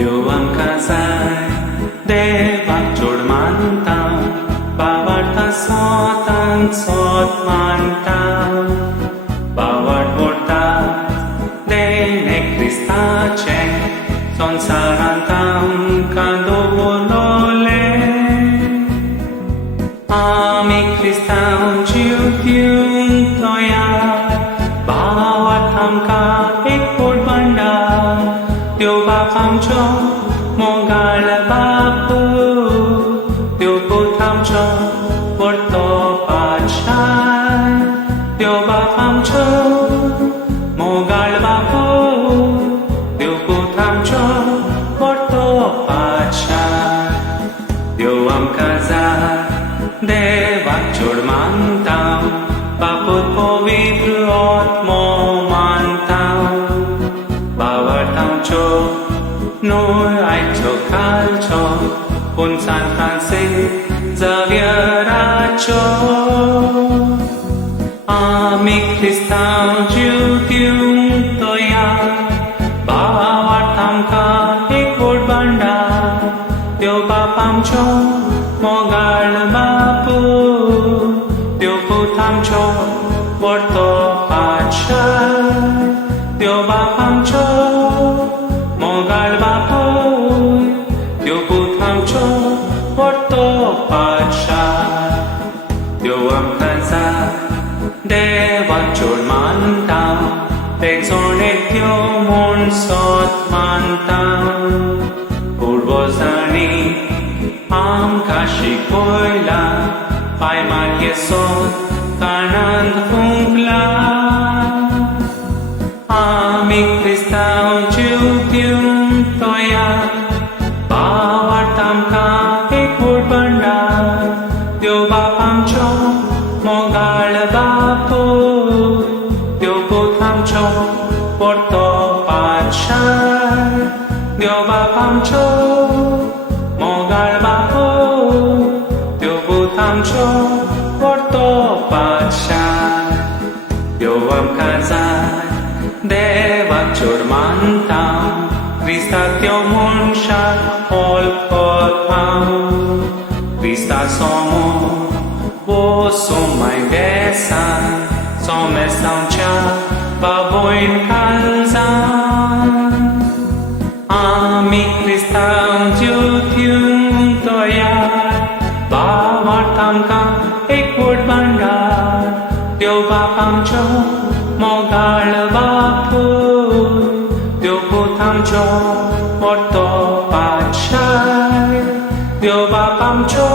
देव आमकां जाय देवाक चड मानता बाबार्थ सोतान सोत मानता बाबार्थ व्हरता देणे क्रिस्ताचे संवसारांत आमकां दवरलोले आमी क्रिस्तांव जीव दिवंक तयार बाबार्थ आमकां एक व्हड भांडार देव बाप आमचो मोगाळ बापू देव पूत आमचो व्हरतो पातशाय देव बाप आमचो मोगाळ बापू देव पूत आमचो व्हरतो पातशाय देव आमकां जाय देवाक चड मानता बापूत पवित्र आत्मो मानता बाबार्थ आमचो न्हय आयचो कालचो पूण सान फ्रांसीस झेवियराचो आमी क्रिस्तांव जीव दिवंक तयार बाबार्थ आमकां एक व्हड भांडार देव बाप आमचो मोगाळ बापू देव पूत आमचो व्हरतो पातशाय देव बाप आमचो मोगाळ बापू देव पूत आमचो व्हरतो पातशाय देव आमकां जाय देवाक चड मानता एकजोणे देव म्हूण सोत मानता पुर्वजांनी आमकां शिकयला पांयमार येसोन कानांत फुंकला आमी क्रिस्तांव जीव दिवंक तयार बाबार्थ आमकां एक व्हड भांडार देव बाप आमचो मोगाळ बापू देव पूत आमचो व्हरतो पातशाय देव बाप आमचो मोगाळ बापू देव पूत आमचो व्हरतो पातशाय देव आमकां जाय देवाक चड मानता क्रिस्ताक देव मनशाक वळखत हांव क्रिस्ता समोर वचून मायदेसान सोमेस्तांवच्या बाबोयन काळजान आमी क्रिस्तांव जीव दिवंक तयार बाबार्थ आमकां एक व्हड भांडार देव बाप आमचो मोगाळ बापू देव पूत आमचो व्हरतो पातशाय देव बाप आमचो